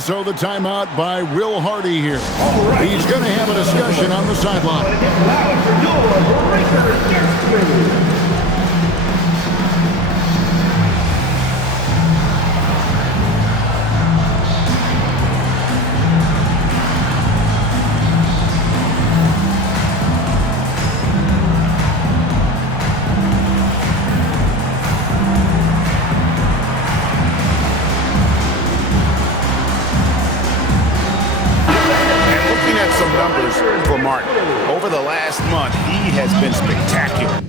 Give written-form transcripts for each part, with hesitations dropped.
So the timeout by Will Hardy here. He's going to have a discussion on the sideline. Some numbers for Martin. Over the last month, he has been spectacular.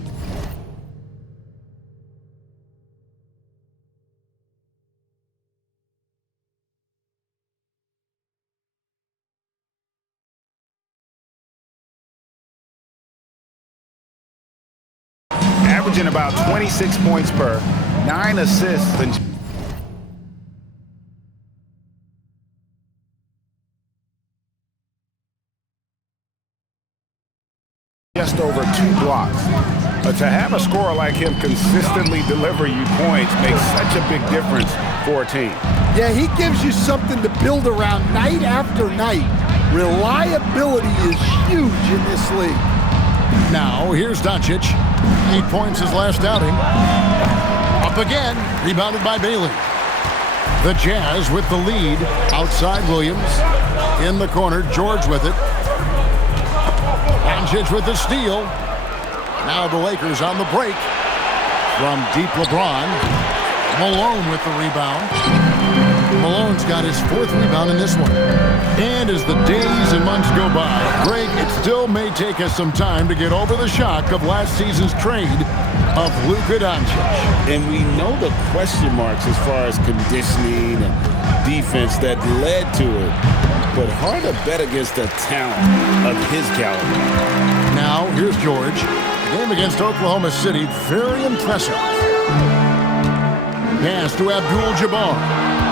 Averaging about 26 points per, 9 assists, and just over 2 blocks. But to have a scorer like him consistently deliver you points makes such a big difference for a team. Yeah, he gives you something to build around night after night. Reliability is huge in this league. Now, here's Doncic. 8 points his last outing. Up again, rebounded by Bailey. The Jazz with the lead. Outside Williams. In the corner, George with it. Doncic with the steal. Now the Lakers on the break. From deep LeBron. Malone with the rebound. Malone's got his 4th rebound in this one. And as the days and months go by, Greg, it still may take us some time to get over the shock of last season's trade of Luka Doncic. And we know the question marks as far as conditioning and defense that led to it. But hard to bet against the talent of his caliber. Now, here's George. The game against Oklahoma City, very impressive. Pass to Abdul-Jabbar.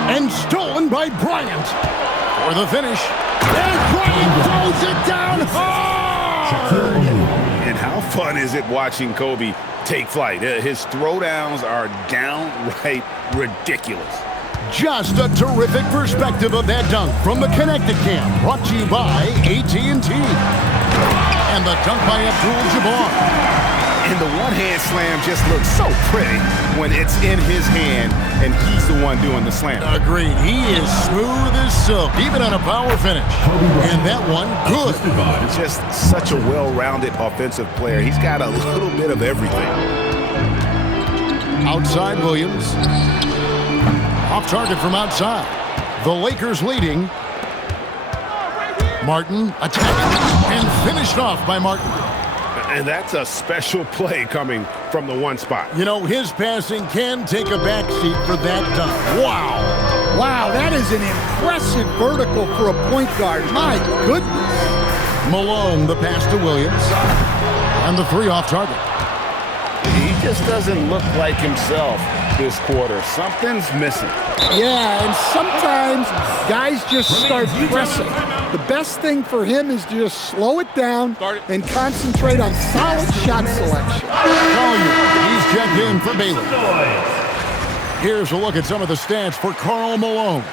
And stolen by Bryant. For the finish. And Bryant throws it down hard! And how fun is it watching Kobe take flight? His throwdowns are downright ridiculous. Just a terrific perspective of that dunk from the Connected Cam, brought to you by AT&T. And the dunk by Abdul-Jabbar. And the one-hand slam just looks so pretty when it's in his hand and he's the one doing the slam. Agreed. He is smooth as silk, even on a power finish. And that one, good. Just such a well-rounded offensive player. He's got a little bit of everything. Outside Williams. Off target from outside. The Lakers leading. Martin attacking and finished off by Martin. And that's a special play coming from the one spot. You know, his passing can take a backseat for that dunk. Wow. Wow, that is an impressive vertical for a point guard. My goodness. Malone, the pass to Williams. And the 3 off target. He just doesn't look like himself this quarter. Something's missing. Yeah, and sometimes guys just start pressing. The best thing for him is to just slow it down and concentrate on solid shot selection. He's checked in for Bailey. Here's a look at some of the stats for Karl Malone.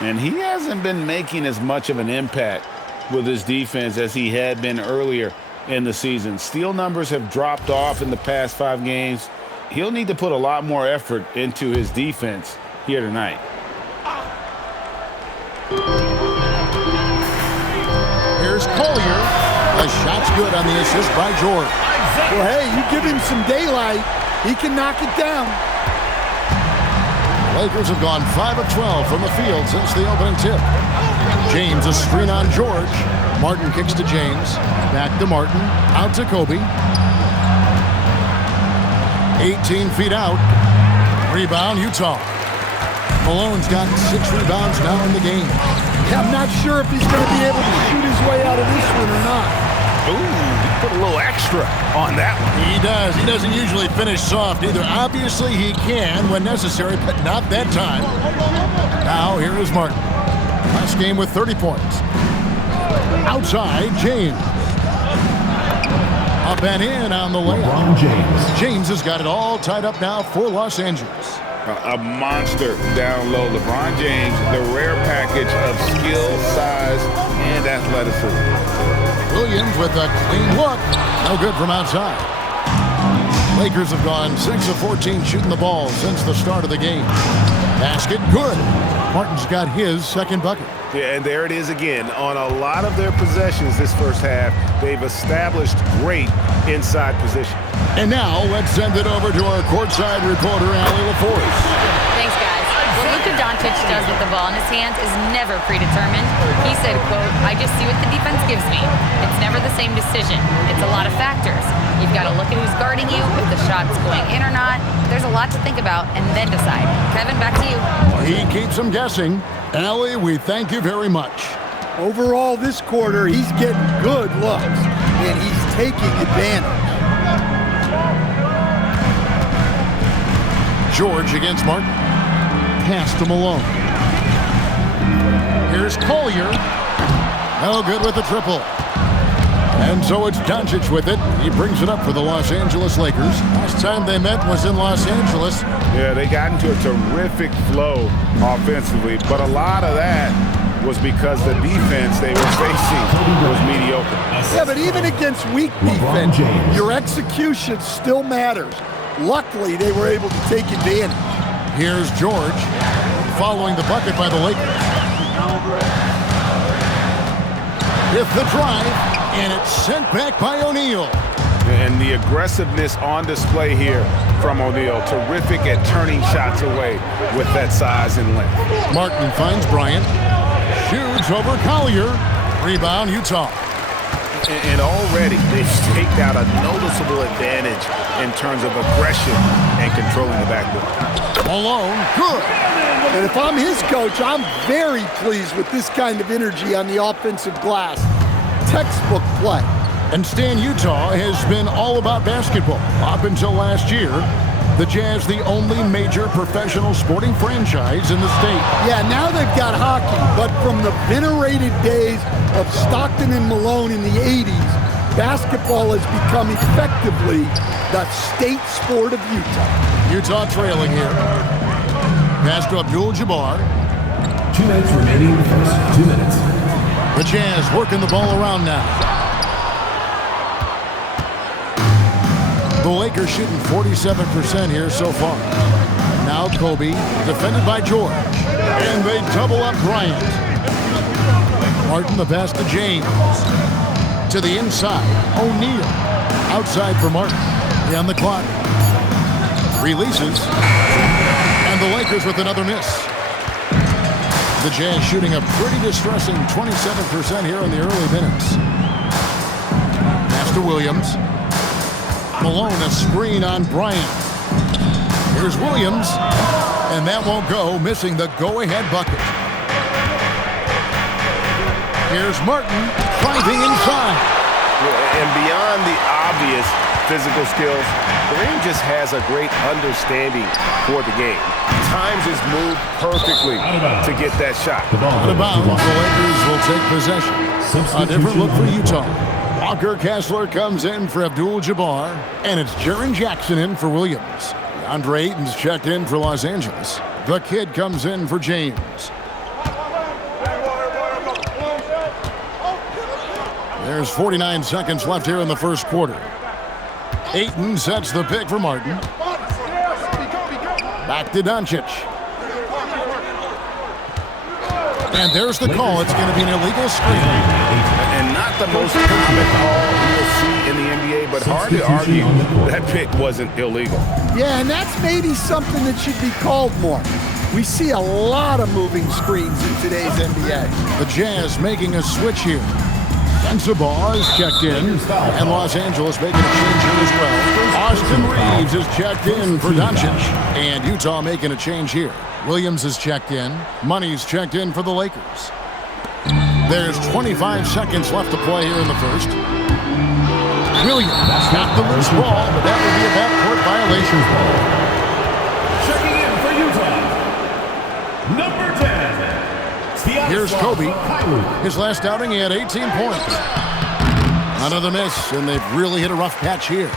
And he hasn't been making as much of an impact with his defense as he had been earlier in the season. Steal numbers have dropped off in the past 5 games. He'll need to put a lot more effort into his defense here tonight. Here's Collier. The shot's good on the assist by George. Well, hey, you give him some daylight, he can knock it down. Lakers have gone 5 of 12 from the field since the opening tip. James, a screen on George. Martin kicks to James. Back to Martin. Out to Kobe. 18 feet out. Rebound, Utah. Malone's got 6 rebounds now in the game. I'm not sure if he's going to be able to shoot his way out of this one or not. Ooh, he put a little extra on that one. He does. He doesn't usually finish soft either. Obviously, he can when necessary, but not that time. Now, here is Martin. Last game with 30 points. Outside, James. Up and in on the layup. LeBron James. James has got it all tied up now for Los Angeles. A monster down low. LeBron James, the rare package of skill, size, and athleticism. Williams with a clean look. No good from outside. Lakers have gone 6 of 14 shooting the ball since the start of the game. Basket good. Martin's got his second bucket. Yeah, and there it is again. On a lot of their possessions this first half, they've established great inside position. And now let's send it over to our courtside reporter, Allie LaForce. Thanks, guys. What Luka Doncic does with the ball in his hands is never predetermined. He said, quote, "I just see what the defense gives me. It's never the same decision. It's a lot of factors. You've got to look at who's guarding you, if the shot's going in or not. There's a lot to think about and then decide." Kevin, back to you. He keeps them guessing. Allie, we thank you very much. Overall, this quarter, he's getting good looks, and he's taking advantage. George against Martin. Pass to Malone. Here's Collier. No good with the triple. And so it's Doncic with it. He brings it up for the Los Angeles Lakers. Last time they met was in Los Angeles. Yeah, they got into a terrific flow offensively, but a lot of that was because the defense they were facing was mediocre. Yeah, but even against weak defense, your execution still matters. Luckily, they were able to take advantage. Here's George following the bucket by the Lakers. With the drive, and it's sent back by O'Neal. And the aggressiveness on display here from O'Neal. Terrific at turning shots away with that size and length. Martin finds Bryant. Shoots over Collier. Rebound, Utah. And already they've staked out a noticeable advantage in terms of aggression and controlling the backcourt. Malone, good. And if I'm his coach, I'm very pleased with this kind of energy on the offensive glass. Textbook play. And Stan, Utah has been all about basketball up until last year. The Jazz, the only major professional sporting franchise in the state. Yeah, now they've got hockey, but from the venerated days of Stockton and Malone in the 80s, basketball has become effectively the state sport of Utah. Utah trailing here. Pass to Abdul-Jabbar. 2 minutes remaining in the first. 2 minutes. The Jazz working the ball around now. The Lakers shooting 47% here so far. Now Kobe, defended by George. And they double up Bryant. Martin, the pass to James. To the inside, O'Neal. Outside for Martin. On the clock. Releases. And the Lakers with another miss. The Jazz shooting a pretty distressing 27% here in the early minutes. Pass to Williams. Malone, a screen on Bryant. Here's Williams, and that won't go, missing the go-ahead bucket. Here's Martin, driving inside. And beyond the obvious physical skills, Kareem just has a great understanding for the game. Times his move perfectly to get that shot. Out of bounds, the Lakers will take possession. A different look for Utah. Walker Kessler comes in for Abdul-Jabbar, and it's Jaren Jackson in for Williams. Andre Ayton's checked in for Los Angeles. The kid comes in for James. There's 49 seconds left here in the first quarter. Ayton sets the pick for Martin. Back to Doncic. And there's the call. It's going to be an illegal screen. And not the most common call you'll see in the NBA, but hard to argue that pick wasn't illegal. Yeah, and that's maybe something that should be called more. We see a lot of moving screens in today's NBA. The Jazz making a switch here. Sensabaugh is checked in, and Los Angeles making a change here as well. Austin Reeves is checked in for Doncic, and Utah making a change here. Williams is checked in. Money's checked in for the Lakers. There's 25 seconds left to play here in the first. Williams got the loose ball, but that would be a backcourt violation. Checking in for Utah, number 10. Here's Kobe. His last outing, he had 18 points. Another miss, and they've really hit a rough patch here.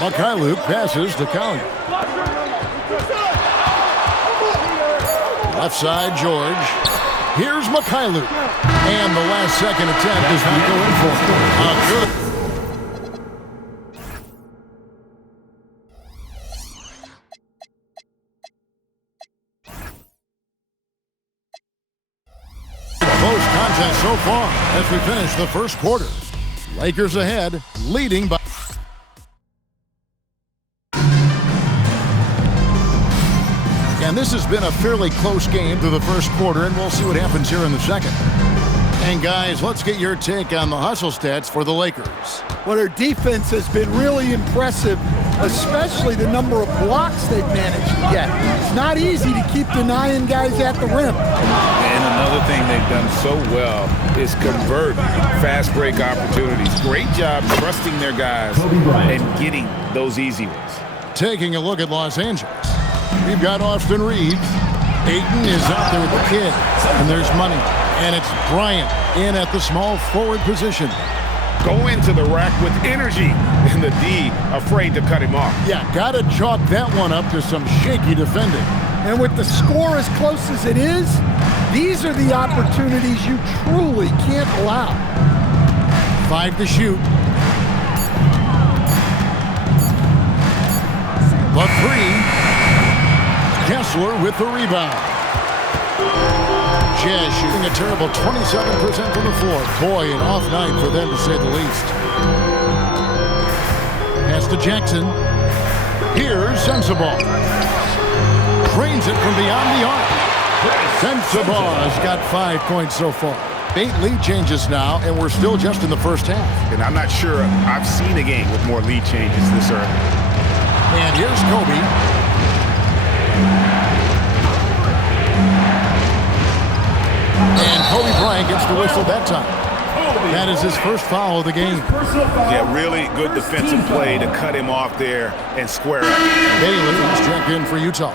Mykhailiuk passes to Collier. Left side, George. Here's Mykhailiuk. And the last second attempt does not go in for it. Good. Close contest so far as we finish the first quarter. Lakers ahead, leading by... And this has been a fairly close game through the first quarter, and we'll see what happens here in the second. And guys, let's get your take on the hustle stats for the Lakers. Well, their defense has been really impressive, especially the number of blocks they've managed to get. It's not easy to keep denying guys at the rim. And another thing they've done so well is convert fast break opportunities. Great job trusting their guys and getting those easy ones. Taking a look at Los Angeles, we've got Austin Reeves. Ayton is out there with the kid, and there's money. And it's Bryant in at the small forward position. Go into the rack with energy, and the D afraid to cut him off. Yeah, gotta chalk that one up to some shaky defending. And with the score as close as it is, these are the opportunities you truly can't allow. 5 to shoot. The 3. Kessler with the rebound. Jazz shooting a terrible 27% from the floor. Boy, an off night for them to say the least. Pass to Jackson. Here's Sensabaugh. Drains it from beyond the arc. Sensabaugh has got 5 points so far. 8 lead changes now, and we're still just in the first half. And I'm not sure I've seen a game with more lead changes this early. And here's Kobe. And Kobe Bryant gets the whistle that time. That is his first foul of the game. Yeah, really good defensive play to cut him off there and square up. Bailey is checked in for Utah.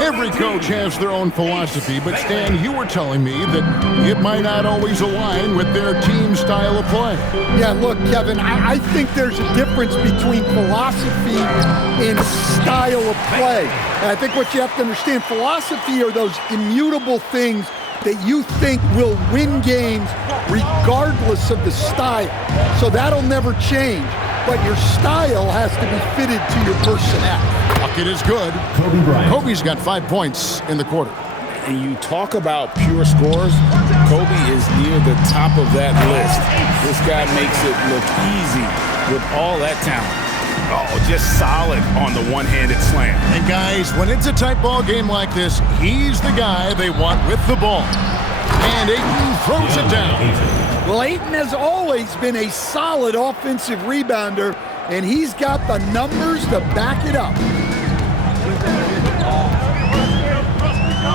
Every coach has their own philosophy, but Stan, you were telling me that it might not always align with their team style of play. Yeah, look, Kevin, I think there's a difference between philosophy and style of play. And I think what you have to understand, philosophy are those immutable things that you think will win games regardless of the style. So that'll never change. But your style has to be fitted to your personnel. Bucket is good. Kobe Bryant. Kobe's got 5 points in the quarter. And you talk about pure scores, Kobe is near the top of that list. This guy makes it look easy with all that talent. Oh, just solid on the one-handed slam. And guys, when it's a tight ball game like this, he's the guy they want with the ball. And Ayton throws it down. Well, Ayton has always been a solid offensive rebounder, and he's got the numbers to back it up.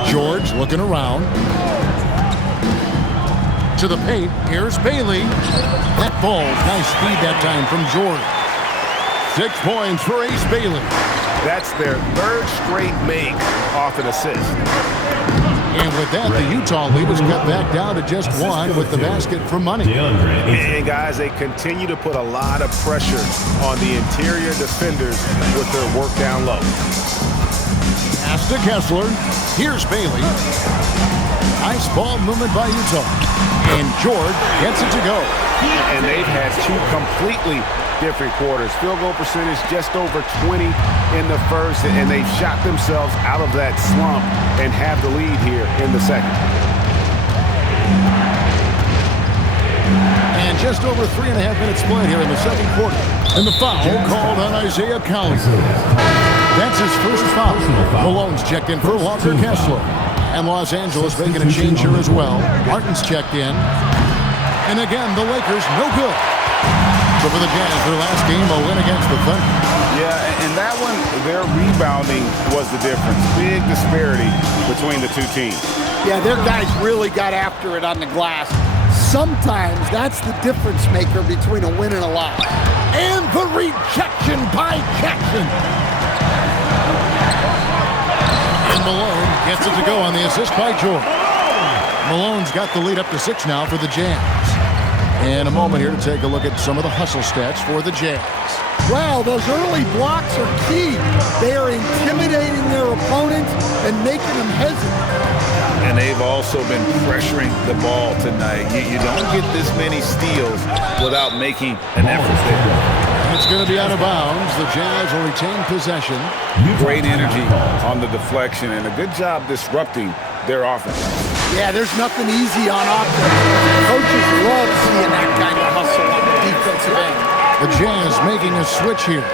George looking around. To the paint, here's Bailey. That ball, nice speed that time from George. 6 points for Ace Bailey. That's their third straight make off an assist. And with that, the Utah lead was cut back down to just 1 with the basket from Money. And guys, they continue to put a lot of pressure on the interior defenders with their work down low. Pass to Kessler. Here's Bailey. Nice ball movement by Utah. And George gets it to go. And they've had 2 completely different quarters. Field goal percentage just over 20 in the first, and they've shot themselves out of that slump and have the lead here in the second. And just over 3.5 minutes played here in the second quarter. And the foul called on Isaiah Cowley. That's his first foul. Malone's checked in for Walker Kessler. And Los Angeles making a change here as well. Martin's checked in. And again, the Lakers no good. So for the Jazz, their last game, a win against the Thunder. Yeah, and that one, their rebounding was the difference. Big disparity between the two teams. Yeah, their guys really got after it on the glass. Sometimes that's the difference maker between a win and a loss. And the rejection by Jackson. And Malone gets it to go on the assist by George. Malone's got the lead up to 6 now for the Jazz. In a moment here to take a look at some of the hustle stats for the Jazz. Wow, those early blocks are key. They are intimidating their opponents and making them hesitant. And they've also been pressuring the ball tonight. You don't get this many steals without making an effort there. It's going to be out of bounds. The Jazz will retain possession. Great energy on the deflection and a good job disrupting their offense. Yeah, there's nothing easy on offense. Coaches love seeing that kind of hustle on the defensive end. The Jazz making a switch here.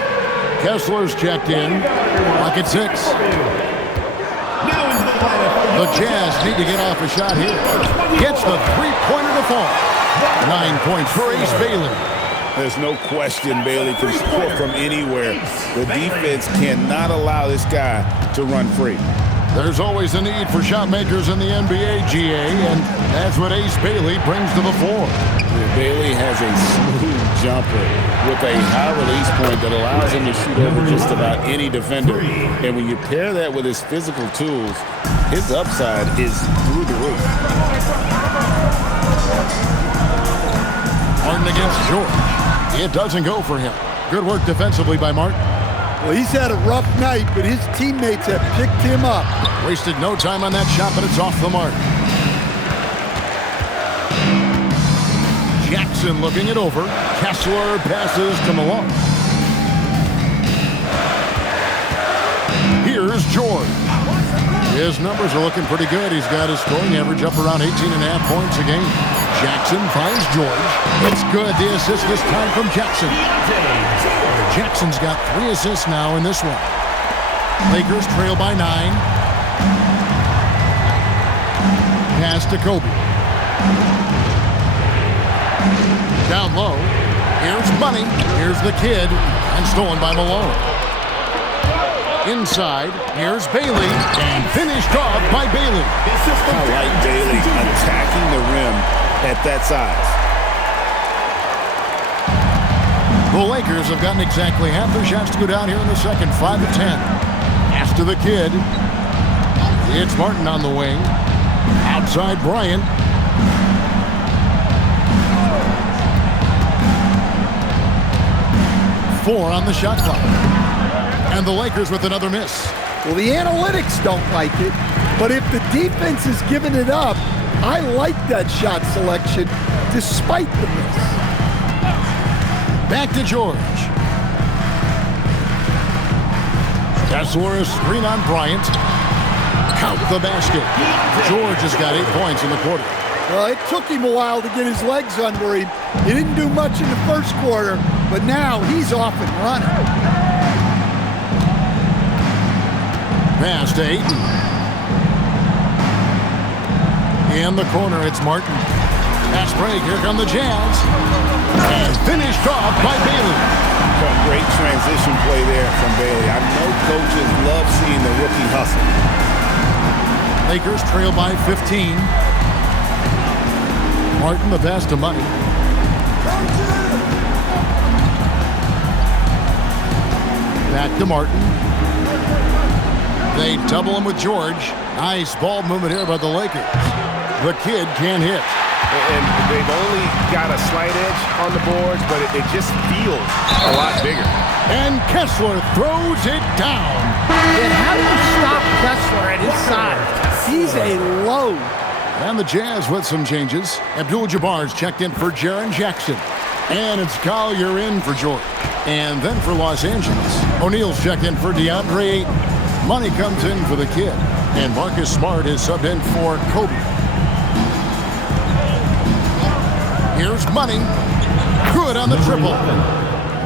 Kessler's checked in. Lock at 6. The Jazz need to get off a shot here. Gets the three-pointer to fall. 9 points for Ace Bailey. There's no question Bailey can score from anywhere. The defense cannot allow this guy to run free. There's always a need for shot makers in the NBA, GA, and that's what Ace Bailey brings to the fore. Bailey has a smooth jumper with a high release point that allows him to shoot over just about any defender. And when you pair that with his physical tools, his upside is through the roof. Martin against George. It doesn't go for him. Good work defensively by Martin. Well, he's had a rough night, but his teammates have picked him up. Wasted no time on that shot, but it's off the mark. Jackson looking it over. Kessler passes to Malone. Here's George. His numbers are looking pretty good. He's got his scoring average up around 18.5 points a game. Jackson finds George. It's good. The assist this time from Jackson. Jackson's got 3 assists now in this one. Lakers trail by 9. Pass to Kobe. Down low. Here's Money. Here's the kid. And stolen by Malone. Inside. Here's Bailey. And finished off by Bailey. I like Bailey attacking the rim at that size. The Lakers have gotten exactly half their shots to go down here in the second. 5 of 10. Pass to the kid. It's Martin on the wing. Outside Bryant. Four on the shot clock. And the Lakers with another miss. Well, the analytics don't like it, but if the defense is giving it up, I like that shot selection despite the miss. Back to George. Kessler, a screen on Bryant. Count the basket. George has got 8 points in the quarter. Well, it took him a while to get his legs under him. He didn't do much in the first quarter, but now he's off and running. Pass to Ayton. In the corner, it's Martin. Pass break, here come the Jazz. And finished off by Bailey. A great transition play there from Bailey. I know coaches love seeing the rookie hustle. Lakers trail by 15. Martin, the pass to Money. Back to Martin. They double him with George. Nice ball movement here by the Lakers. The kid can't hit. And they've only got a slight edge on the boards, but it just feels a lot bigger. And Kessler throws it down. And how do you stop Kessler at his size? He's a load. And the Jazz with some changes. Abdul-Jabbar's checked in for Jaren Jackson. And it's Collier in for George. And then for Los Angeles, O'Neal's checked in for DeAndre Ayton. Money comes in for the kid. And Marcus Smart is subbed in for Kobe. Here's Money. Good on the triple.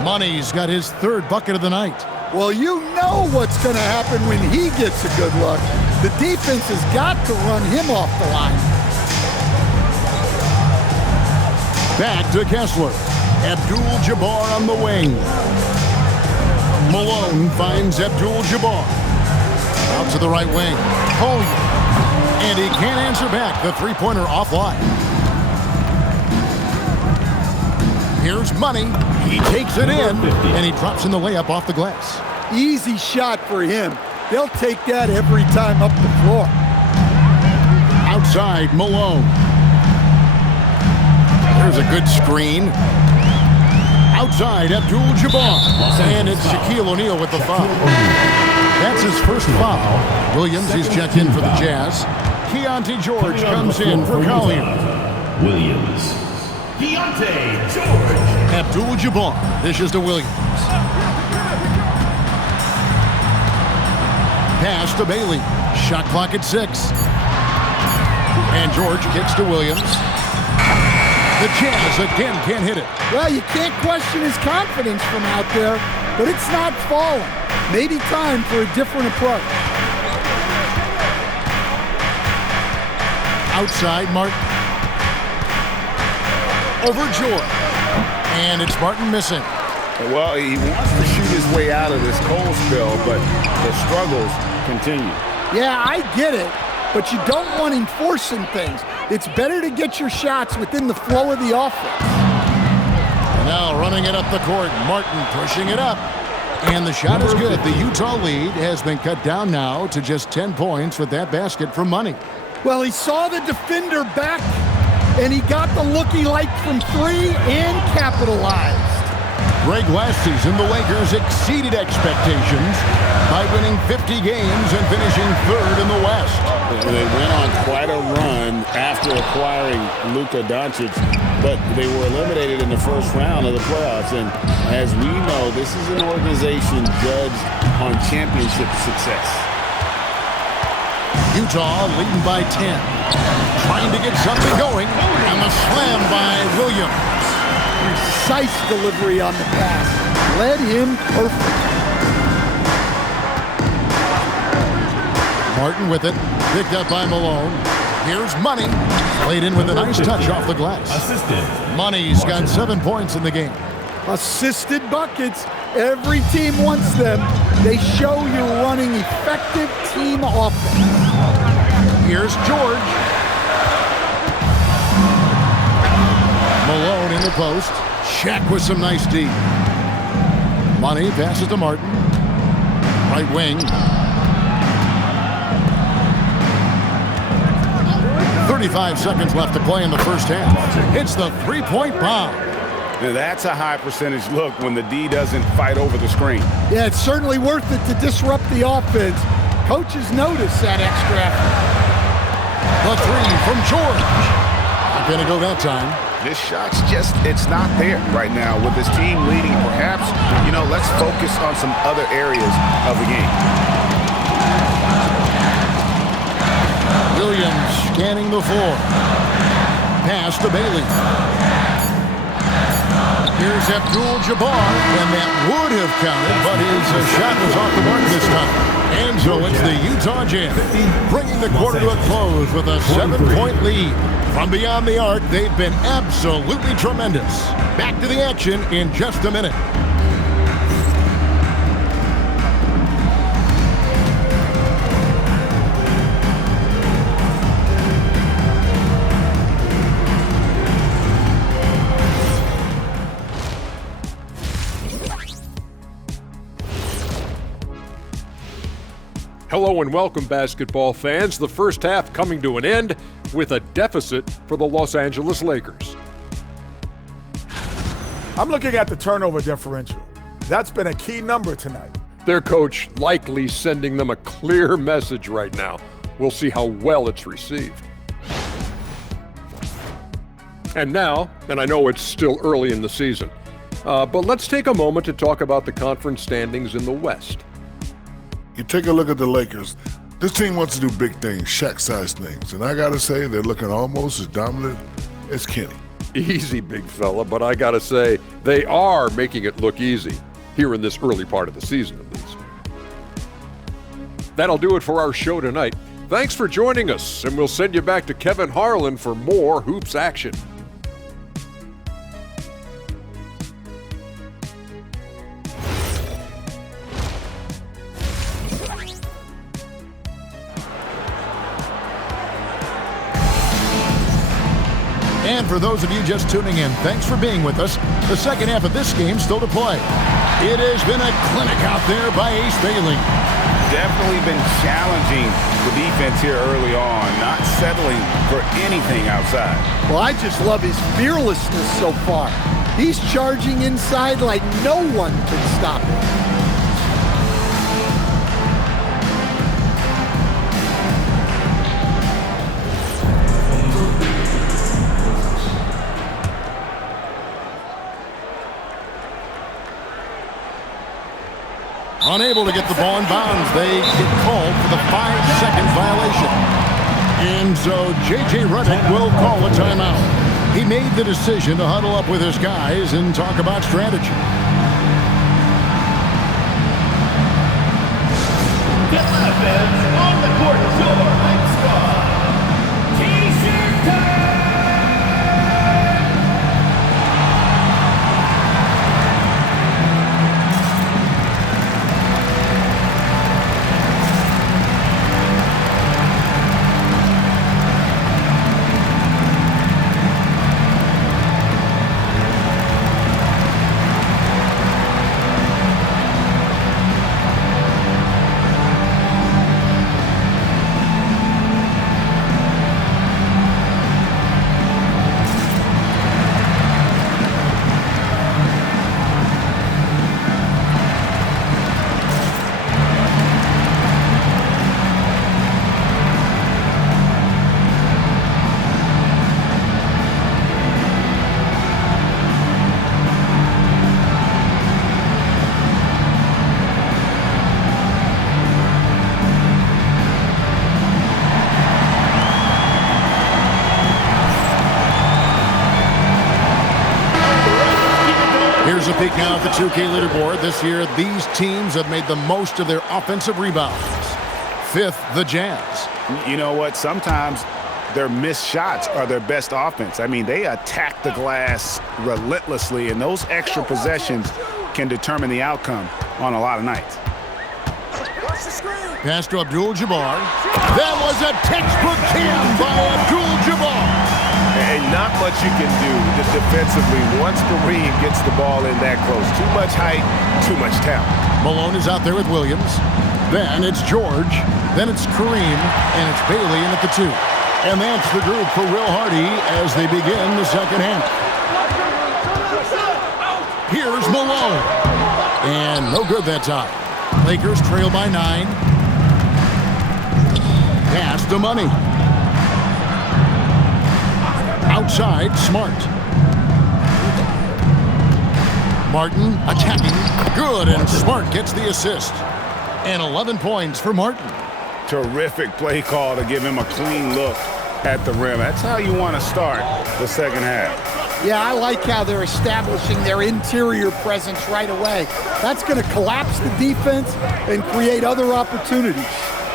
Money's got his 3rd bucket of the night. Well, you know what's going to happen when he gets a good look. The defense has got to run him off the line. Back to Kessler. Abdul-Jabbar on the wing. Malone finds Abdul-Jabbar. Out to the right wing. Collier. And he can't answer back. The three-pointer offline. Here's Money. He takes it in, and he drops in the layup off the glass. Easy shot for him. They'll take that every time up the floor. Outside, Malone. There's a good screen. Outside, Abdul-Jabbar. And it's Shaquille O'Neal with the foul. That's his first foul. Williams is checked in for the Jazz. Keontae George comes in for Collier. Williams. Keontae George. Abdul-Jabbar dishes to Williams. Pass to Bailey. Shot clock at 6. And George kicks to Williams. The Jazz again can't hit it. Well, you can't question his confidence from out there, but it's not falling. Maybe time for a different approach. Outside, Martin. Over George. And it's Martin missing. Well, he wants to shoot his way out of this cold spell, but the struggles continue. Yeah, I get it, but you don't want him forcing things. It's better to get your shots within the flow of the offense. Now running it up the court, Martin pushing it up. And the shot is good. The Utah lead has been cut down now to just 10 points with that basket from Money. Well, he saw the defender back, and he got the look he liked from 3 and capitalized. Greg, last season, the Lakers exceeded expectations by winning 50 games and finishing 3rd in the West. They went on quite a run after acquiring Luka Doncic, but they were eliminated in the first round of the playoffs. And as we know, this is an organization judged on championship success. Utah leading by 10. Trying to get something going, and the slam by Williams. Precise delivery on the pass. Led him perfect. Martin with it. Picked up by Malone. Here's Money. Played in with a nice touch off the glass. Assisted. Money's got 7 points in the game. Assisted buckets. Every team wants them. They show you're running effective team offense. Here's George. Malone in the post. Shaq with some nice D. Money passes to Martin. Right wing. 35 seconds left to play in the first half. It's the three-point bomb. Now that's a high percentage look when the D doesn't fight over the screen. Yeah, it's certainly worth it to disrupt the offense. Coaches notice that extra effort. The three from George. Not going to go that time. This shot's just, it's not there right now. With this team leading, perhaps, let's focus on some other areas of the game. Williams scanning the floor. Pass to Bailey. Here's Abdul-Jabbar, and that would have counted, but his shot was off the mark this time. And so it's the Utah Jazz bringing the quarter to a close with a 7-point lead. From beyond the arc, they've been absolutely tremendous. Back to the action in just a minute. Hello and welcome, basketball fans. The first half coming to an end with a deficit for the Los Angeles Lakers. I'm looking at the turnover differential. That's been a key number tonight. Their coach likely sending them a clear message right now. We'll see how well it's received. And now, and I know it's still early in the season, but let's take a moment to talk about the conference standings in the West. You take a look at the Lakers. This team wants to do big things, Shaq-sized things. And I got to say, they're looking almost as dominant as Kenny. Easy, big fella, but I got to say, they are making it look easy here in this early part of the season, at least. That'll do it for our show tonight. Thanks for joining us, and we'll send you back to Kevin Harlan for more Hoops action. And for those of you just tuning in, thanks for being with us. The second half of this game still to play. It has been a clinic out there by Ace Bailey. definitely been challenging the defense here early on, not settling for anything outside. Well, I just love his fearlessness so far. He's charging inside like no one can stop him. Unable to get the ball in bounds. They get called for the 5-second violation. And so J.J. Redick will call a timeout. He made the decision to huddle up with his guys and talk about strategy. Offense on the court, George Scott. T-shirt time! Here's a peek now at the 2K leaderboard. This year, these teams have made the most of their offensive rebounds. 5th, the Jazz. You know what? Sometimes their missed shots are their best offense. I mean, they attack the glass relentlessly, and those extra possessions can determine the outcome on a lot of nights. Pass to Abdul-Jabbar. That was a textbook cam by Abdul-Jabbar. And not much you can do defensively once Kareem gets the ball in that close. Too much height, too much talent. Malone is out there with Williams. Then it's George. Then it's Kareem. And it's Bailey in at the 2. And that's the group for Will Hardy as they begin the second half. Here's Malone. And no good that time. Lakers trail by 9. Pass to Money. Outside, Smart. Martin attacking. Good, and Smart gets the assist. And 11 points for Martin. Terrific play call to give him a clean look at the rim. That's how you want to start the second half. Yeah, I like how they're establishing their interior presence right away. That's going to collapse the defense and create other opportunities.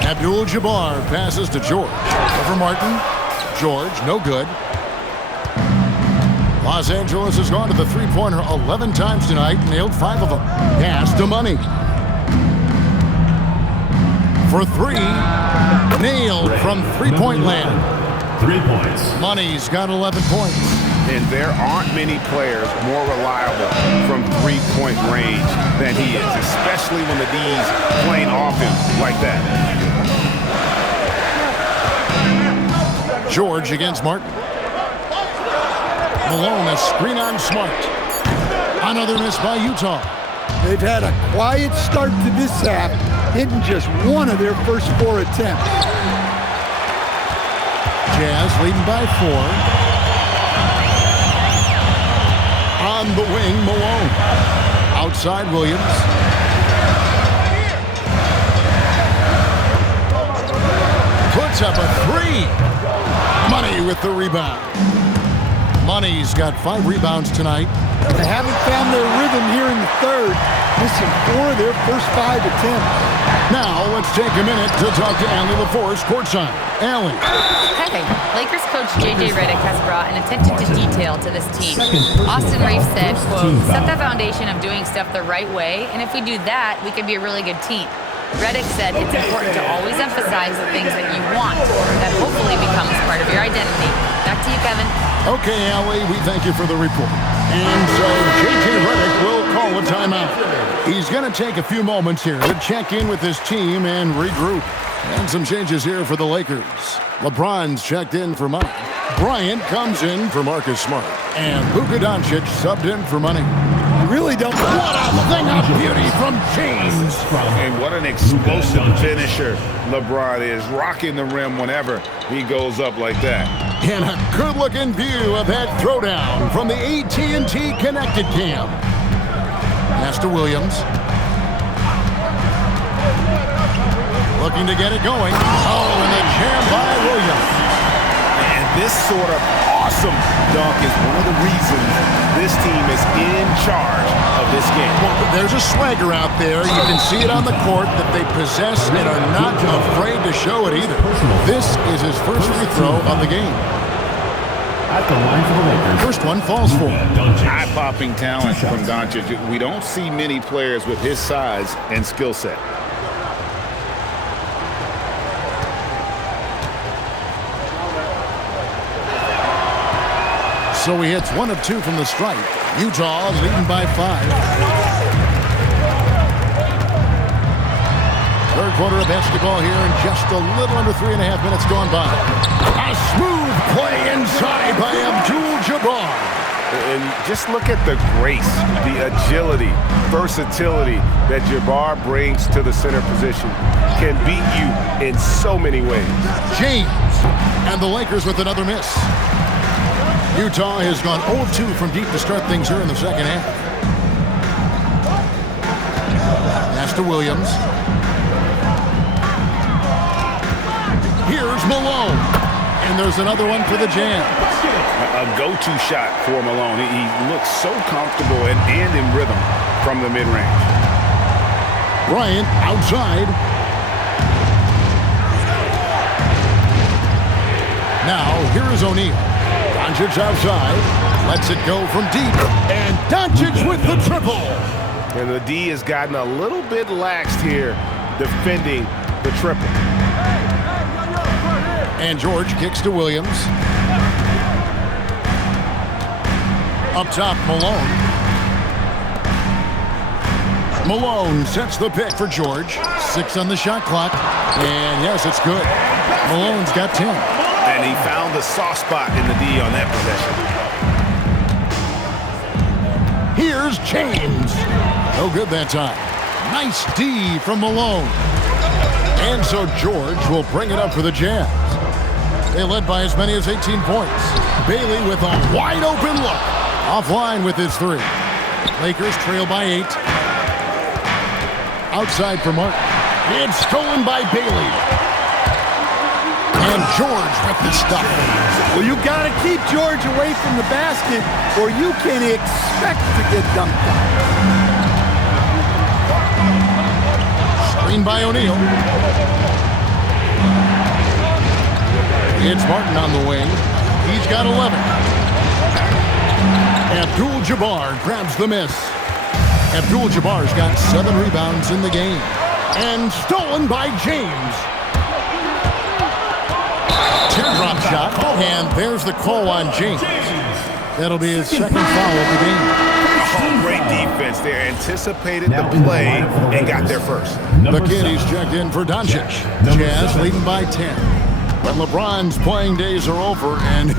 Abdul-Jabbar passes to George. Over Martin. George, no good. Los Angeles has gone to the three-pointer 11 times tonight, nailed 5 of them. Pass to Money. For 3, nailed from three-point land. 3 points. Money's got 11 points. And there aren't many players more reliable from three-point range than he is, especially when the D's playing off him like that. George against Martin. Malone, a screen on Smart. Another miss by Utah. They've had a quiet start to this half, hitting just one of their first 4 attempts. Jazz leading by 4. On the wing, Malone. Outside, Williams. Puts up a 3. Money with the rebound. Money's got 5 rebounds tonight. They haven't found their rhythm here in the third, missing 4 of their first 5 attempts. Now, let's take a minute to talk to Allie LaForce courtside. Allie. Hey, Lakers coach J.J. Redick has brought an attention to detail to this team. Austin Reeves said, quote, set the foundation of doing stuff the right way, and if we do that, we can be a really good team. Redick said it's important to always emphasize the things that you want. That hopefully becomes part of your identity. Back to you, Kevin. Okay, Allie, we thank you for the report. And so J.J. Redick will call a timeout. He's going to take a few moments here to check in with his team and regroup. And some changes here for the Lakers. LeBron's checked in for Money. Bryant comes in for Marcus Smart. And Luka Doncic subbed in for Money. You really don't. What a thing of beauty from James. And what an explosive finisher LeBron is, rocking the rim whenever he goes up like that. And a good-looking view of that throwdown from the AT&T Connected Cam. Pass to Williams. Looking to get it going. Oh, and the jam by Williams. And this sort of awesome dunk is one of the reasons this team is in charge of this game. Well, there's a swagger out there. You can see it on the court that they possess and are not afraid to show it either. This is his first free throw of the game. At the line for the Lakers. First one falls for him. Eye-popping talent from Doncic. We don't see many players with his size and skill set. So he hits 1 of 2 from the stripe. Utah leading by 5. Third quarter of basketball here and just a little under 3.5 minutes gone by. A smooth play inside by Abdul-Jabbar. And just look at the grace, the agility, versatility that Jabbar brings to the center position. Can beat you in so many ways. James and the Lakers with another miss. Utah has gone 0-2 from deep to start things here in the second half. Pass to Williams. Here's Malone. And there's another one for the Jam. A go-to shot for Malone. He looks so comfortable and in rhythm from the mid-range. Bryant outside. Now, here is O'Neal. Doncic outside. Lets it go from deep. And Doncic with the triple. And the D has gotten a little bit laxed here defending the triple. And George kicks to Williams. Up top, Malone. Malone sets the pick for George. 6 on the shot clock. And yes, it's good. Malone's got 10. And he found the soft spot in the D on that possession. Here's James. No good that time. Nice D from Malone. And so George will bring it up for the Jazz. They led by as many as 18 points. Bailey with a wide open look. Offline with his 3. Lakers trail by 8. Outside for Martin. It's stolen by Bailey. And George with the stop. Well, you got to keep George away from the basket or you can expect to get dunked on. Screen by O'Neal. It's Martin on the wing. He's got 11. Abdul-Jabbar grabs the miss. Abdul-Jabbar's got 7 rebounds in the game. And stolen by James. Teardrop shot. And there's the call on James. That'll be his second foul of the game. Oh, great defense there. Anticipated the play and got there first. The kiddies checked in for Doncic. Jazz leading by 10. But LeBron's playing days are over, and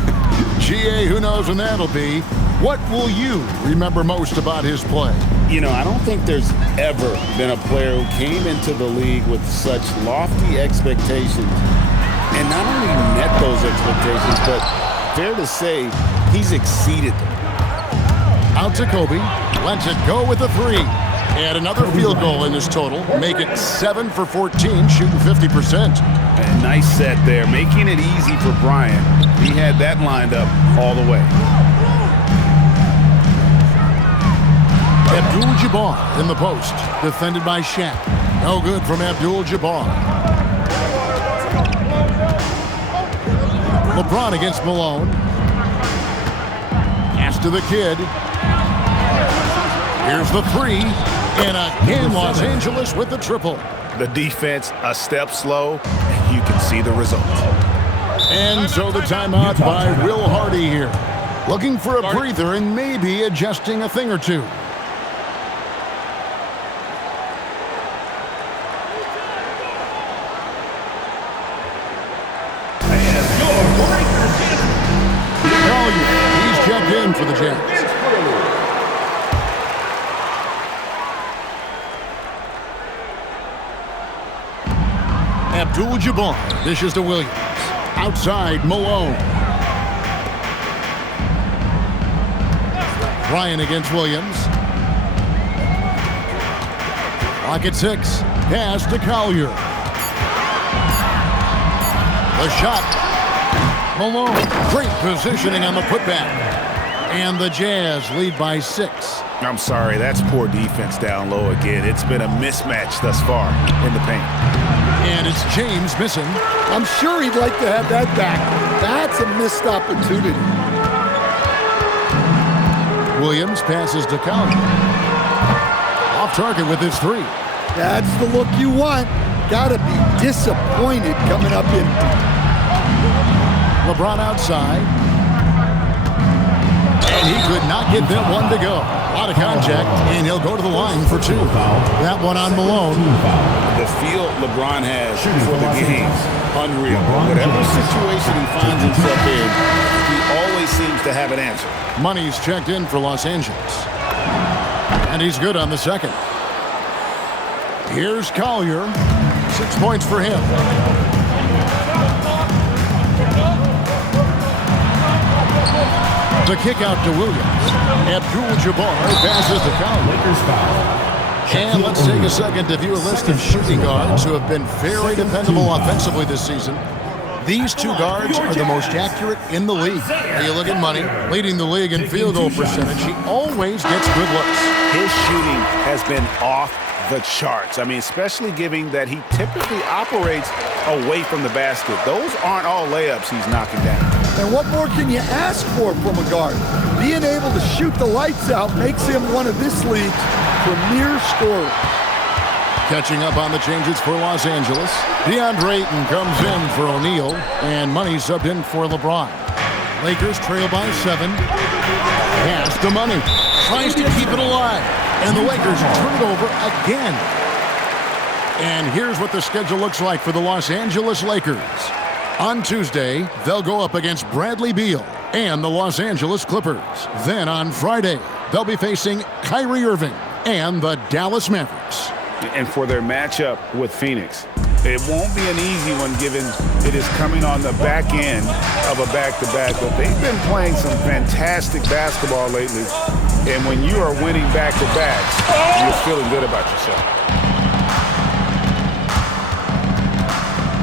GA, who knows when that'll be. What will you remember most about his play? You know, I don't think there's ever been a player who came into the league with such lofty expectations and not only met those expectations, but fair to say, he's exceeded them. Out to Kobe, lets it go with a 3. And another field goal in his total. Make it 7 for 14, shooting 50%. And nice set there, making it easy for Bryant. He had that lined up all the way. Abdul-Jabbar in the post, defended by Shaq. No good from Abdul-Jabbar. LeBron against Malone. Pass to the kid. Here's the 3. And again, Los Angeles with the triple. The defense a step slow, and you can see the result. And so the timeout by Will Hardy here. Looking for a breather and maybe adjusting a thing or two. again for the Jazz. Abdul-Jabbar dishes to Williams. Outside, Malone. Bryant against Williams. Clock at 6. Pass to Collier. The shot. Malone. Great positioning on the putback. And the Jazz lead by 6. I'm sorry, that's poor defense down low again. It's been a mismatch thus far in the paint. And it's James missing. I'm sure he'd like to have that back. That's a missed opportunity. Williams passes to Collier. Off target with his 3. That's the look you want. Gotta be disappointed coming up in. LeBron outside. And he could not get that one to go. A lot of contact, and he'll go to the line for 2. That one on Malone. The feel LeBron has for the game, unreal. Whatever situation he finds himself in, he always seems to have an answer. Money's checked in for Los Angeles. And he's good on the second. Here's Collier. 6 points for him. The kick out to Williams. Abdul-Jabbar passes to Collier. And let's take a second to view a list of shooting guards who have been very dependable offensively this season. These 2 guards are the most accurate in the league. Now you look at Money, leading the league in field goal percentage. He always gets good looks. His shooting has been off the charts. I mean, especially given that he typically operates away from the basket. Those aren't all layups he's knocking down. And what more can you ask for from a guard? Being able to shoot the lights out makes him one of this league's premier scorers. Catching up on the changes for Los Angeles. DeAndre Ayton comes in for O'Neal, and Money subbed in for LeBron. Lakers trail by 7. Pass to Money. Tries to keep it alive. And the Lakers turn it over again. And here's what the schedule looks like for the Los Angeles Lakers. On Tuesday, they'll go up against Bradley Beal and the Los Angeles Clippers. Then on Friday, they'll be facing Kyrie Irving and the Dallas Mavericks. And for their matchup with Phoenix, it won't be an easy one given it is coming on the back end of a back-to-back. But they've been playing some fantastic basketball lately. And when you are winning back-to-backs, you're feeling good about yourself.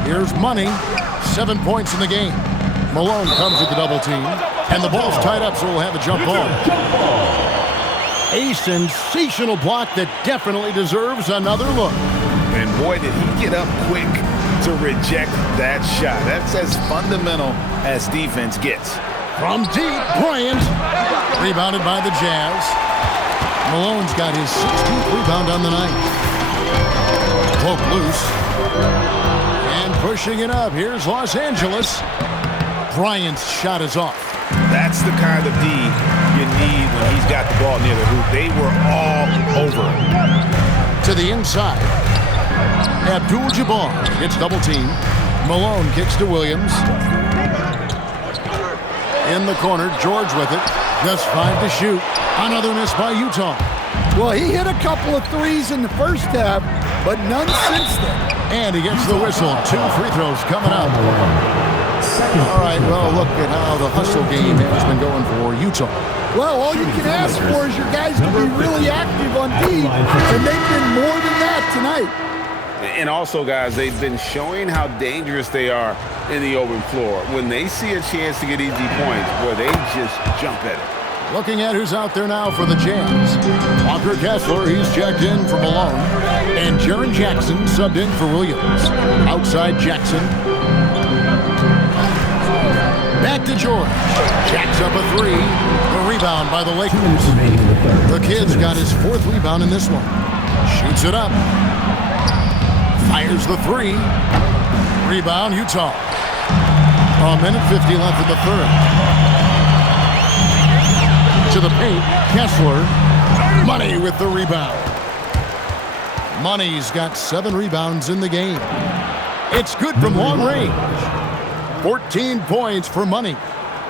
Here's Money. 7 points in the game. Malone comes with the double team. And the ball's tied up, so we'll have a jump ball. A sensational block that definitely deserves another look. And boy, did he get up quick to reject that shot. That's as fundamental as defense gets. From deep, Bryant. Rebounded by the Jazz. Malone's got his 16th rebound on the night. Poke loose. And pushing it up. Here's Los Angeles. Bryant's shot is off. That's the kind of D you need when he's got the ball near the hoop. They were all over him. To the inside. Abdul-Jabbar gets double teamed. Malone kicks to Williams. In the corner, George with it. Just 5 to shoot. Another miss by Utah. Well, he hit a couple of threes in the first half, but none since then. And he gets the whistle. 2 free throws coming up. All right, well, look at how the hustle game has been going for Utah. Well, all you can ask for is your guys to be really active on D, and they've been more than that tonight. And also, guys, they've been showing how dangerous they are in the open floor. When they see a chance to get easy points, boy, they just jump at it. Looking at who's out there now for the Jazz. Walker Kessler, he's checked in for Malone. And Jaren Jackson subbed in for Williams. Outside Jackson. Back to George. Jacks up a 3. A rebound by the Lakers. The kid's got his 4th rebound in this one. Shoots it up. Fires the 3. Rebound, Utah. A minute 50 left in the third. To the paint, Kessler. Money with the rebound. Money's got 7 rebounds in the game. It's good from long range. 14 points for Money.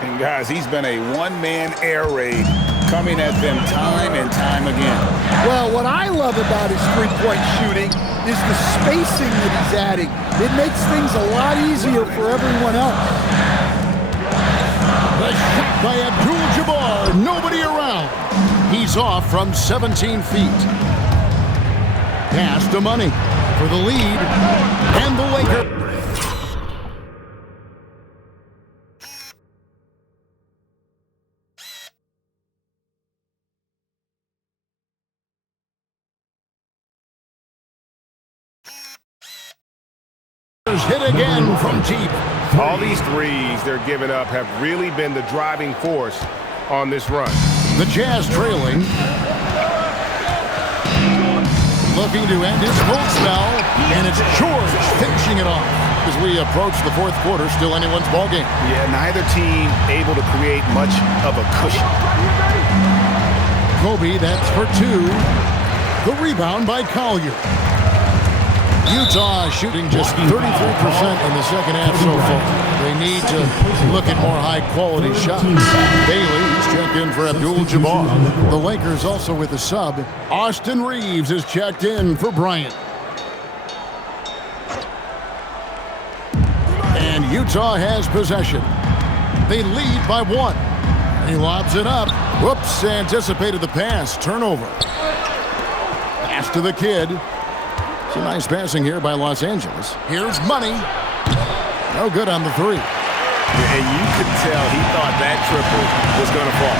And guys, he's been a one-man air raid coming at them time and time again. Well, what I love about his three-point shooting is the spacing that he's adding. It makes things a lot easier for everyone else. The shot by Abdul-Jabbar. Nobody around. He's off from 17 feet. Pass to Money for the lead. And the Lakers. Hit again from deep. All these threes they're giving up have really been the driving force on this run. The Jazz trailing. Looking to end his cold spell, and it's George finishing it off. As we approach the fourth quarter, still anyone's ballgame. Yeah, neither team able to create much of a cushion. Kobe, that's for two. The rebound by Collier. Utah shooting just 33% in the second half so far. They need to look at more high-quality shots. Bailey, he's checked in for Abdul-Jabbar. The Lakers also with a sub. Austin Reeves is checked in for Bryant. And Utah has possession. They lead by one. He lobs it up. Whoops, anticipated the pass. Turnover. Pass to the kid. Some nice passing here by Los Angeles. Here's Money. No good on the three. And you could tell he thought that triple was going to fall.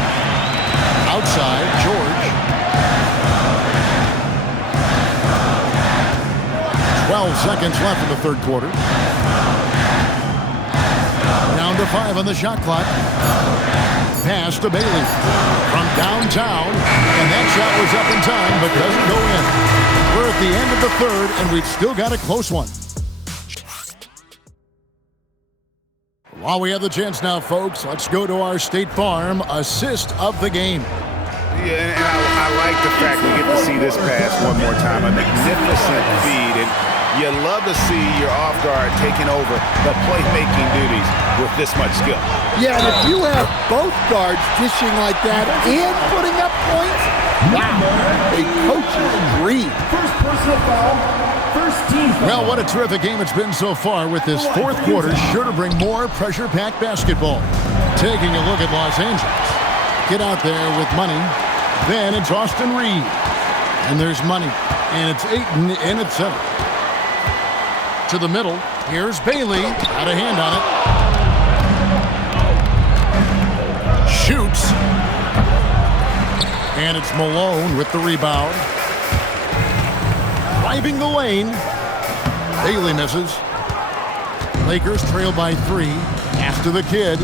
Outside, George. 12 seconds left in the third quarter. Down to 5 on the shot clock. Pass to Bailey from downtown, and that shot was up in time but doesn't go in. We're at the end of the third, and we've still got a close one. While we have the chance now, folks, let's go to our State Farm assist of the game. Yeah, and I like the fact we get to see this pass one more time. A magnificent feed, and you love to see your off guard taking over the playmaking duties with this much skill. Yeah, and if you have both guards dishing like that and putting up points, wow, a coach's dream. First personal foul, first team foul. Well, what a terrific game it's been so far with this fourth quarter. Sure to bring more pressure-packed basketball. Taking a look at Los Angeles. Get out there with Money. Then it's Austin Reeves. And there's Money. And it's Ayton in at center. To the middle. Here's Bailey. Got a hand on it. Shoots. And it's Malone with the rebound. Driving the lane. Bailey misses. Lakers trail by 3. Pass to the kid.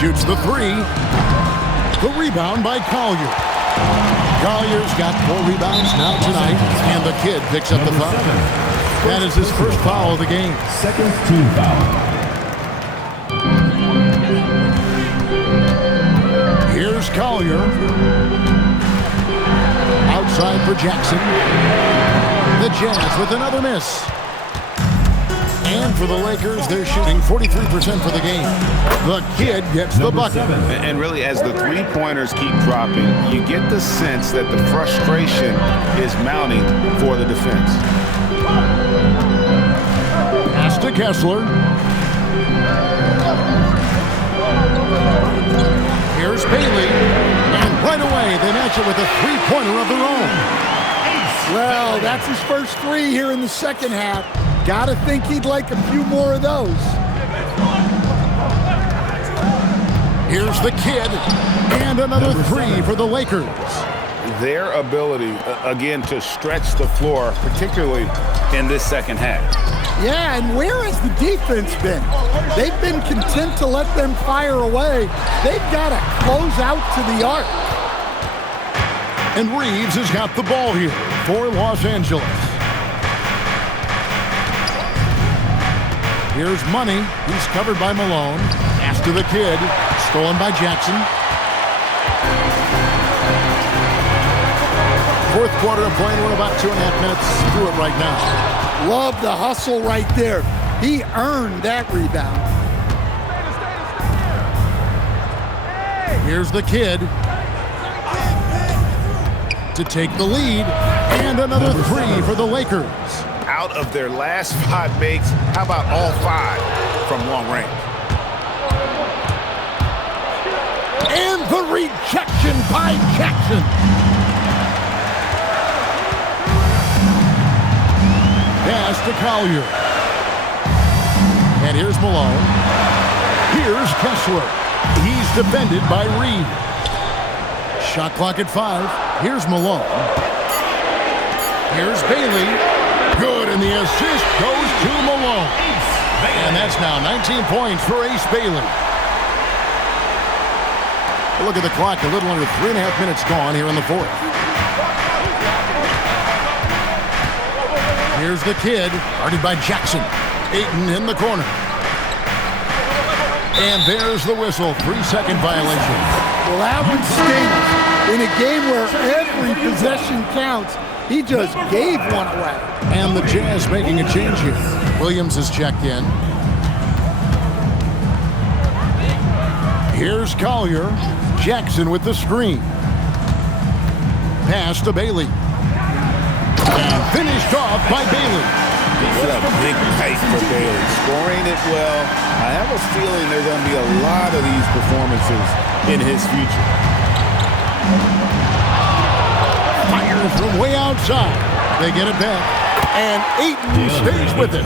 Shoots the 3. The rebound by Collier. Collier's got 4 rebounds now tonight, and the kid picks up the foul. That is his first foul of the game. Second team foul. Here's Collier. Outside for Jackson. The Jazz with another miss. And for the Lakers, they're shooting 43% for the game. The kid gets the bucket. And really, as the three-pointers keep dropping, you get the sense that the frustration is mounting for the defense. Pass to Kessler. Here's Bailey. And right away, they match it with a three-pointer of their own. Well, that's his first 3 here in the second half. Gotta think he'd like a few more of those. Here's the kid. And another 3 for the Lakers. Their ability, again, to stretch the floor, particularly in this second half. Yeah, and where has the defense been? They've been content to let them fire away. They've got to close out to the arc. And Reeves has got the ball here for Los Angeles. Here's Money. He's covered by Malone. Pass to the kid. Stolen by Jackson. Fourth quarter of play. We're about 2.5 minutes through it right now. Love the hustle right there. He earned that rebound. Here's the kid to take the lead, and another three for the Lakers. Out of their last 5 makes, how about all 5 from long range? And the rejection by Jackson. Pass to Collier. And here's Malone. Here's Kessler. He's defended by Reed. Shot clock at 5. Here's Malone. Here's Bailey. Good, and the assist goes to Malone. And that's now 19 points for Ace Bailey. Look at the clock, a little under 3.5 minutes gone here in the 4th. Here's the kid, guarded by Jackson. Ayton in the corner. And there's the whistle, 3-second violation. Well, that one stings. In a game where every possession counts, he just gave one away. And the Jazz making a change here. Williams is checked in. Here's Collier. Jackson with the screen. Pass to Bailey. And finished off by Bailey. What a big night for Bailey. Scoring it well. I have a feeling there are going to be a lot of these performances in his future. Fires from way outside. They get it back. And Ayton stays with it.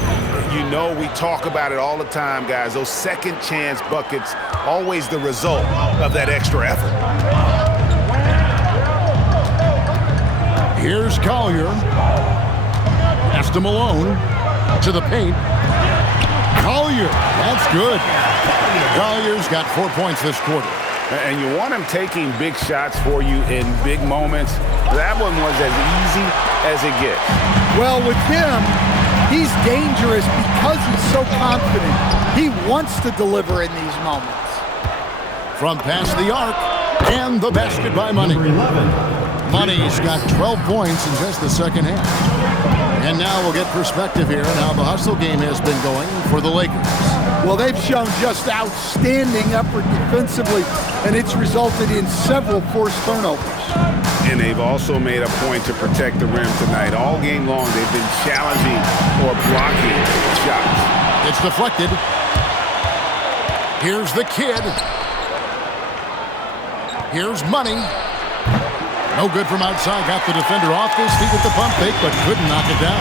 You know, we talk about it all the time, guys. Those second chance buckets, always the result of that extra effort. Here's Collier. Pass to Malone. To the paint. Collier. That's good. Collier's got 4 points this quarter. And you want him taking big shots for you in big moments. That one was as easy as it gets. Well, with him, he's dangerous because he's so confident. He wants to deliver in these moments. From past the arc, and the basket by Money. Money's got 12 points in just the second half. And now we'll get perspective here on how the hustle game has been going for the Lakers. Well, they've shown just outstanding effort defensively, and it's resulted in several forced turnovers. And they've also made a point to protect the rim tonight. All game long, they've been challenging or blocking shots. It's deflected. Here's the kid. Here's Money. No good from outside. Got the defender off his feet with the pump fake, but couldn't knock it down.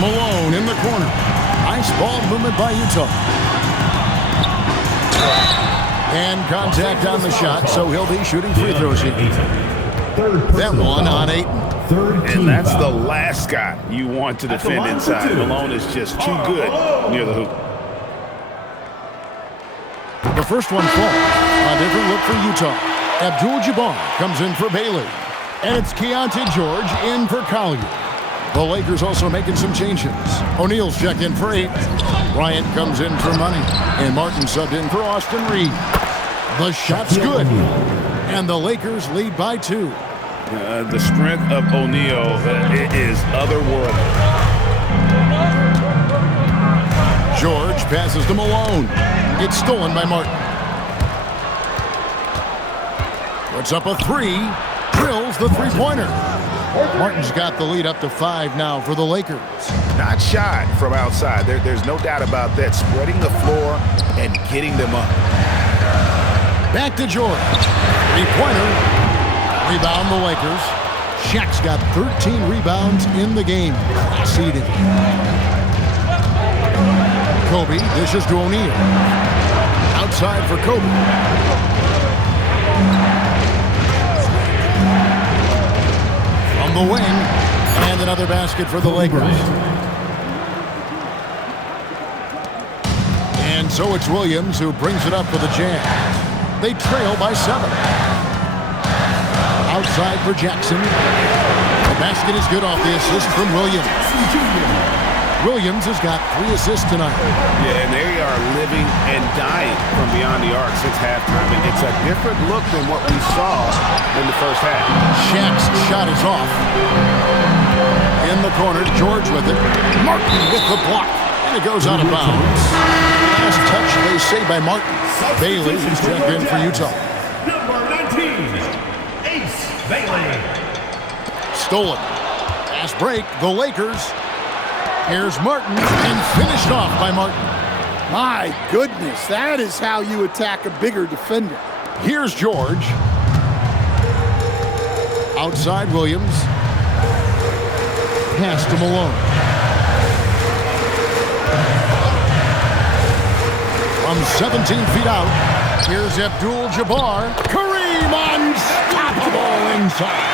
Malone in the corner. Nice ball movement by Utah. And contact on the shot, so he'll be shooting free throws here. That one on Ayton. And that's the last guy you want to defend inside. Malone is just too good near the hoop. The first one falls. A different look for Utah. Abdul-Jabbar comes in for Bailey. And it's Keontae George in for Collier. The Lakers also making some changes. O'Neal's checked in for 8. Bryant comes in for Money. And Martin subbed in for Austin Reed. The shot's good. And the Lakers lead by 2. The strength of O'Neal is otherworldly. George passes to Malone. It's stolen by Martin. Puts up a 3. Drills the three-pointer. Martin's got the lead up to 5 now for the Lakers. Not shy from outside. There's no doubt about that. Spreading the floor and getting them up. Back to George. Three-pointer. Rebound the Lakers. Shaq's got 13 rebounds in the game. Seeded. Kobe dishes to O'Neal. Outside for Kobe. From the wing. And another basket for the Lakers. And so it's Williams who brings it up for the Jazz. They trail by 7. Outside for Jackson. The basket is good off the assist from Williams. Williams has got 3 assists tonight. Yeah, and they are living and dying from beyond the arc since halftime. And it's a different look than what we saw in the first half. Shaq's shot is off. In the corner, George with it. Martin with the block. And it goes out of bounds. Last touch, they say, by Martin. Bailey is checked in for Utah. Number 19, Ace Bailey. Stolen. Fast break. The Lakers. Here's Martin, and finished off by Martin. My goodness, that is how you attack a bigger defender. Here's George. Outside Williams. Pass to Malone. From 17 feet out, here's Abdul-Jabbar. Kareem unstoppable inside.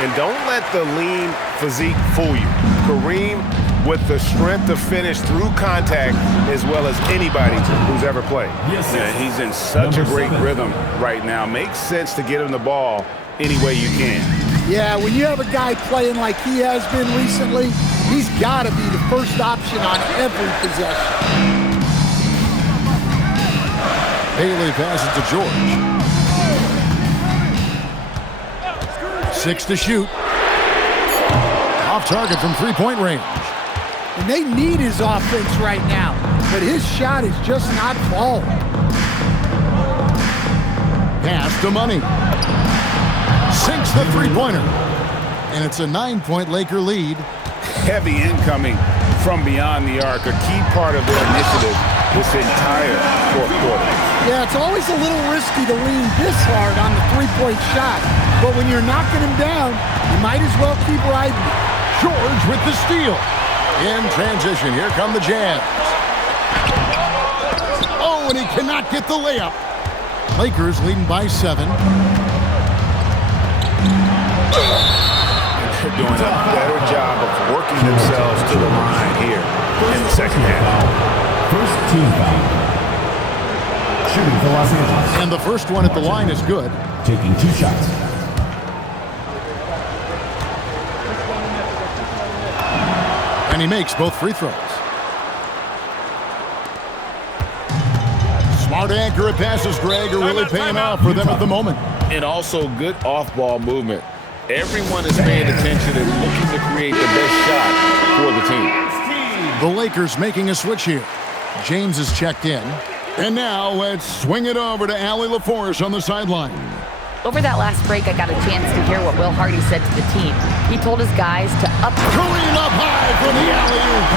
And don't let the lean physique fool you. Kareem with the strength to finish through contact as well as anybody who's ever played. Yes, sir. Yeah, he's in such a great rhythm right now. Makes sense to get him the ball any way you can. Yeah, when you have a guy playing like he has been recently, he's got to be the first option on every possession. Bailey passes to George. 6 to shoot. Off target from three-point range. And they need his offense right now, but his shot is just not falling. Pass to Money. Sinks the three-pointer. And it's a 9-point Laker lead. Heavy incoming from beyond the arc, a key part of their initiative this entire fourth quarter. Yeah, it's always a little risky to lean this hard on the three-point shot, but when you're knocking him down, you might as well keep riding it. George with the steal. In transition, here come the Jazz. Oh, and he cannot get the layup. Lakers leading by 7. They're doing a better job of working themselves to the line here in the second half. First team foul. Shooting for Los Angeles. And the first one at the line is good. Taking 2 shots. And he makes both free throws. Smart, accurate passes, Greg, are really paying off for them at the moment. And also good off-ball movement. Everyone is paying attention and looking to create the best shot for the team. The Lakers making a switch here. James is checked in. And now let's swing it over to Allie LaForce on the sideline. Over that last break, I got a chance to hear what Will Hardy said to the team. He told his guys to up. Kareem up high for the alley-oop.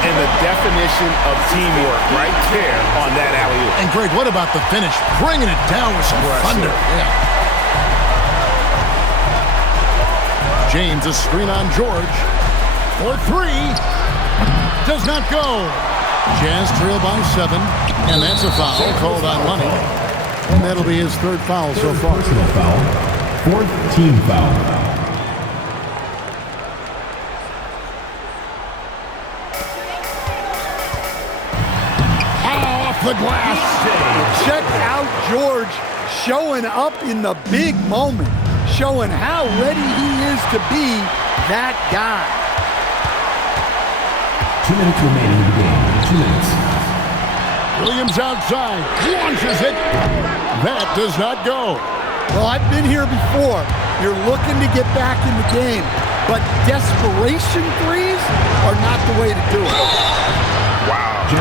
And the definition of teamwork right there on that alley-oop. And Greg, what about the finish? Bringing it down with some thunder. Yeah. James, a screen on George. For 3. Does not go. Jazz trail by 7. And that's a foul called on Money. And that'll be his 3rd foul so far. Personal foul. 4th team foul. Off the glass. Check out George showing up in the big moment, showing how ready he is to be that guy. 2 minutes remaining in the game. 2 minutes. Williams outside. Launches it. That does not go. Well, I've been here before. You're looking to get back in the game, but desperation threes are not the way to do it. Wow, he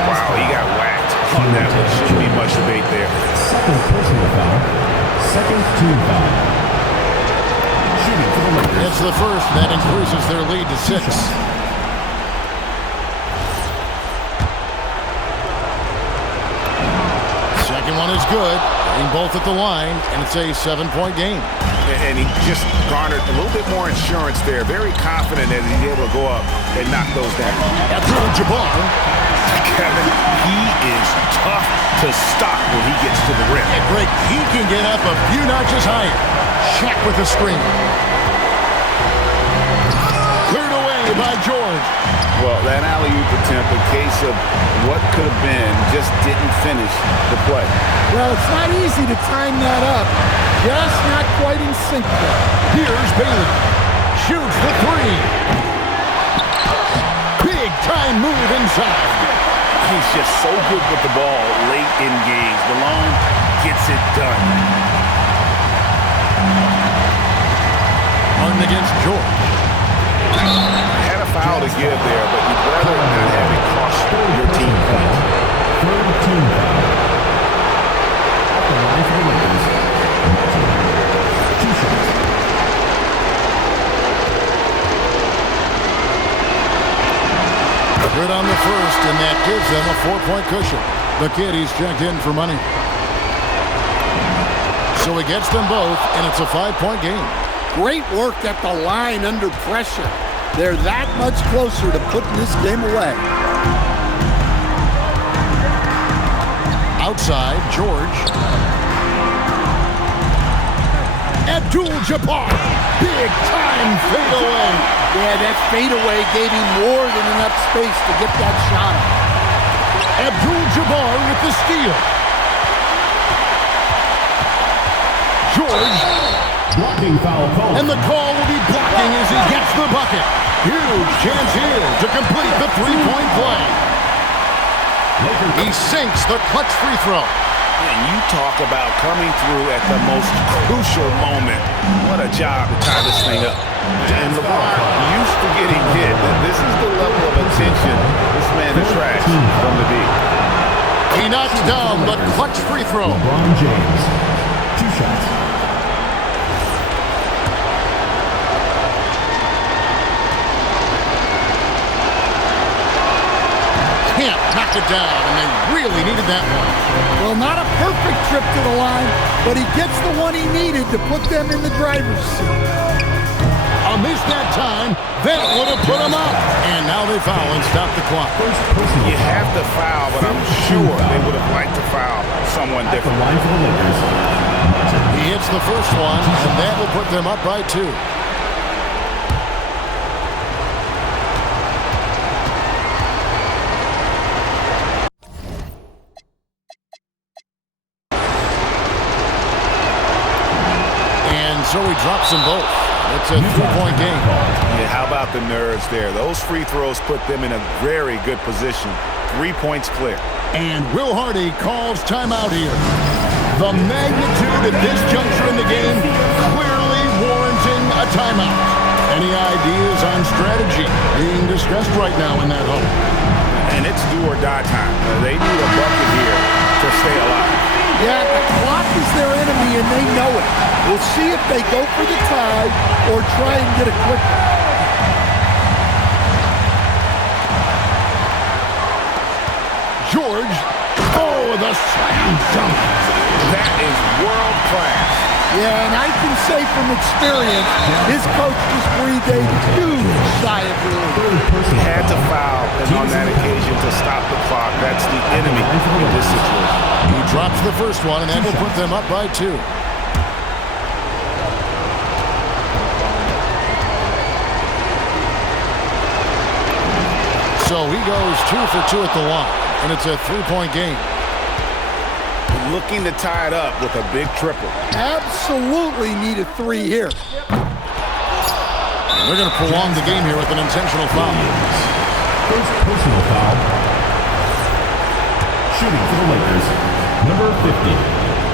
got whacked on that one. Shouldn't be much debate there. 2nd personal foul. 2nd team foul. Shooting for the Lakers. It's the first. That increases their lead to 6. Second one is good. Getting both at the line, and it's a 7-point game. And he just garnered a little bit more insurance there. Very confident that he's able to go up and knock those down. Abdul-Jabbar. Kevin, he is tough to stop when he gets to the rim. And Greg, he can get up a few notches higher. Shaq with the screen. Cleared away by George. Well, that alley-oop attempt, a case of what could have been, just didn't finish the play. Well, it's not easy to time that up. Just not quite in sync there. Here's Bailey. Shoots the 3. Big time move inside. He's just so good with the ball late in games. Malone gets it done. Martin against George. Had a foul to give there, but you'd rather not have it cost your team points. 3rd team foul. At the line for the Lakers. them a 4-point cushion. The kid, he's checked in for money. So he gets them both, and it's a 5-point game. Great work at the line under pressure. They're that much closer to putting this game away. Outside, George. Abdul-Jabbar, big-time fadeaway. Yeah, that fadeaway gave him more than enough space to get that shot up. Abdul-Jabbar with the steal. George. Blocking foul call. And the call will be blocking as he gets the bucket. Huge chance here to complete the 3-point play. He sinks the clutch free throw. And you talk about coming through at the most crucial moment. What a job to tie this thing up. And LeBron used to getting hit. This is the level of attention this man is trash from the D. He knocks down the clutch free throw. LeBron James. 2 shots. Can't knock it down, and they really needed that one. Well, not a perfect trip to the line, but he gets the one he needed to put them in the driver's seat. A miss that time, that would have put him up. And now they foul and stop the clock. You have to foul, but I'm sure they would have liked to foul someone different. He hits the first one, and that will put them up by 2. So he drops them both. It's a 3-point game. Yeah, how about the nerves there? Those free throws put them in a very good position. 3 points clear. And Will Hardy calls timeout here. The magnitude at this juncture in the game clearly warranting a timeout. Any ideas on strategy being discussed right now in that home? And it's do or die time. They need a bucket here to stay alive. Yeah, the clock is their enemy, and they know it. We'll see if they go for the tie or try and get it quicker. George. Oh, the slam dunk. That is world class. Yeah, and I can say from experience, his coach just breathed a huge sigh of relief. He had to foul on that occasion to stop the clock. That's the enemy in this situation. He drops the first one, and that will put them up by 2. So he goes 2 for 2 at the line, and it's a 3-point game. Looking to tie it up with a big triple. Absolutely need a 3 here. They're going to prolong the game here with an intentional foul. First personal foul. Shooting for the Lakers, number 50,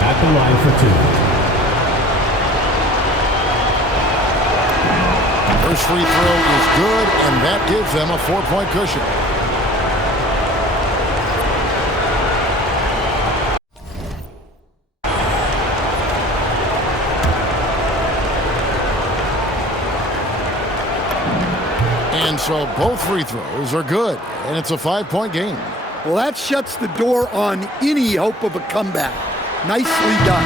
at the line for 2. First free throw is good, and that gives them a 4-point cushion. And so both free throws are good, and it's a 5-point game. Well, that shuts the door on any hope of a comeback. Nicely done.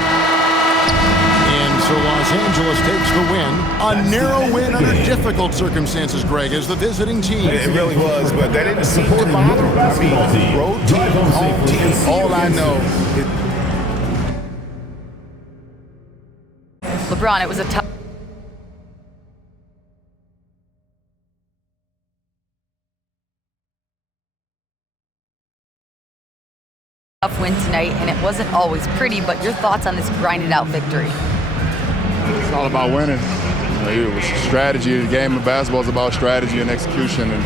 And so Los Angeles takes the win. A narrow win under difficult circumstances, Greg, as the visiting team. It really was, but that didn't seem to bother them. I mean, road team, home team, all I know is... LeBron, it was a tough win tonight, and it wasn't always pretty, but your thoughts on this grinded out victory? It's all about winning. It was strategy. The game of basketball is about strategy and execution, and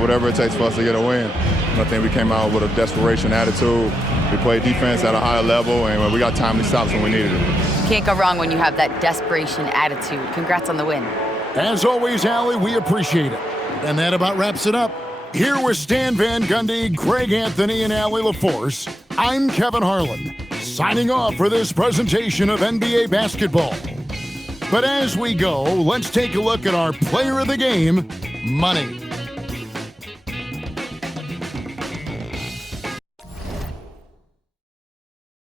whatever it takes for us to get a win. And I think we came out with a desperation attitude. We played defense at a higher level, and we got timely stops when we needed it. Can't go wrong when you have that desperation attitude. Congrats on the win. As always, Allie, we appreciate it. And that about wraps it up. Here with Stan Van Gundy, Greg Anthony, and Allie LaForce, I'm Kevin Harlan, signing off for this presentation of NBA basketball. But as we go, let's take a look at our player of the game, money.